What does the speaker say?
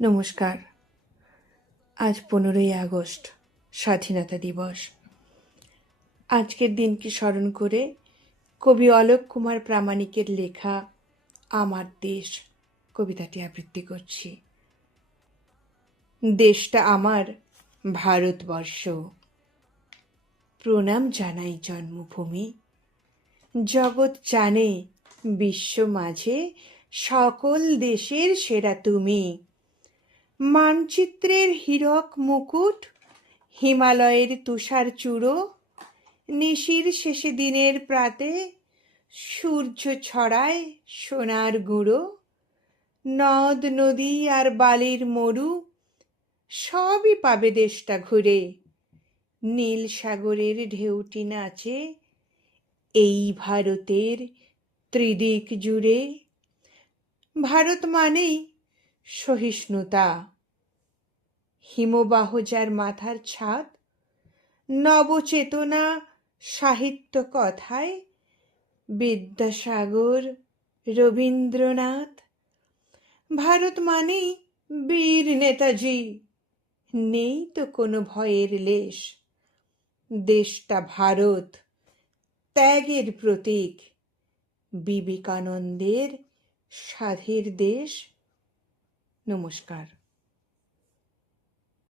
নমস্কার। আজ 15ই আগস্ট, স্বাধীনতা দিবস। আজকের দিনকে স্মরণ করে কবি অলোক কুমার প্রামাণিকের লেখা আমার দেশ কবিতাটি আবৃত্তি করছি। দেশটা আমার ভারতবর্ষ, প্রণাম জানাই জন্মভূমি। জগৎ জানে বিশ্ব মাঝে সকল দেশের সেরা তুমি। মানচিত্রের হীরক মুকুট, হিমালয়ের তুষার চূড়ো, নিশির শেষে দিনের প্রাতে সূর্য ছড়ায় সোনার গুঁড়ো। নদ নদী আর বালির মরু সবই পাবে দেশটা ঘুরে। নীল সাগরের ঢেউটি নাচে এই ভারতের ত্রিদিক জুড়ে। ভারত মানেই সহিষ্ণুতা, হিমবাহ যার মাথার ছাদ, নবচেতনা সাহিত্য কথায় বিদ্যাসাগর, রবীন্দ্রনাথ। ভারত মানেই বীর নেতাজি, নেই তো কোনো ভয়ের লেশ। দেশটা ভারত, ত্যাগের প্রতীক, বিবেকানন্দের সাধের দেশ। নমস্কার।